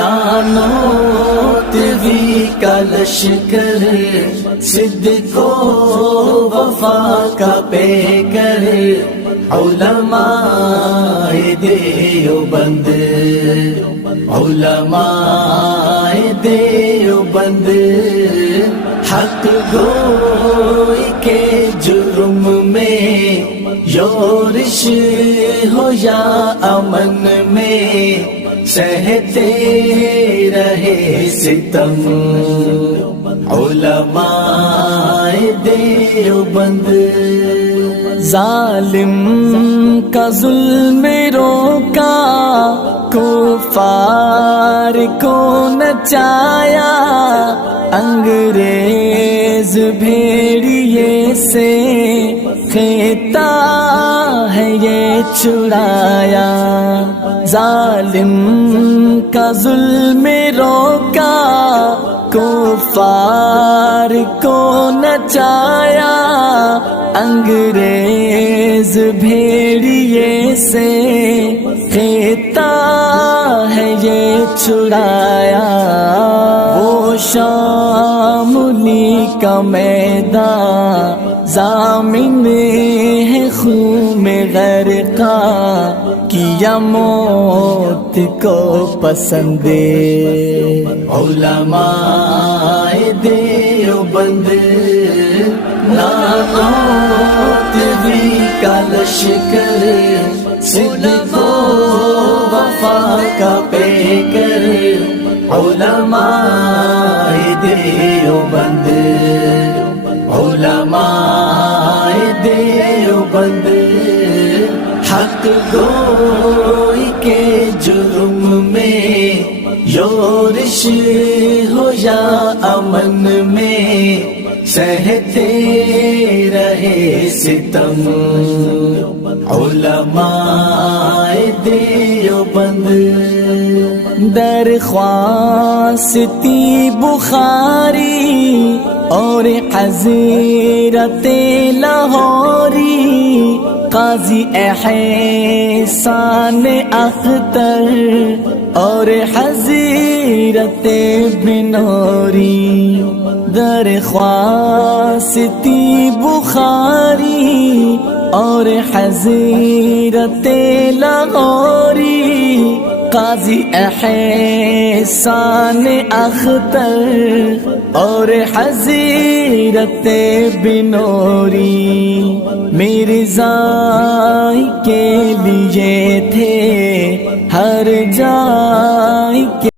نانوتوی کا لشکر، صدق و وفا کا پیکر، علماء دیوبند، علماء دیوبند، حق گوئی کے جرم میں یورش ہو یا امن میں، سہتے رہے ستم علماء دیوبند۔ ظالم کا ظلم روکا، کفار کو نچایا، انگریز بھیڑیے سے خطہ ہے یہ چھڑایا۔ ظالم کا ظلم روکا، کفار کو نچایا، انگریز بھیڑیے سے خطہ ہے یہ چھڑایا۔ وہ شاملی کا میدان ضامن ہے خون میں غرقہ، کیا موت کو پسند علماء دیوبند۔ نانوتوی کا لشکر، صدق و وفا کا پیکر، علماء دیوبند، علماء دیوبند، حق گوئی کے جرم میں یورش ہو یا امن میں، سہتے رہے ستم علماء دیوبند۔ درخواستی بخاری اور حضرت لاہوری، قاضی احسان اختر اور حضرت بنوری، درخواستی بخاری اور حضرت لاہوری، قاضی احسان اختر اور حضرت بنوری، مرزا کے لیے تھے ہر جائے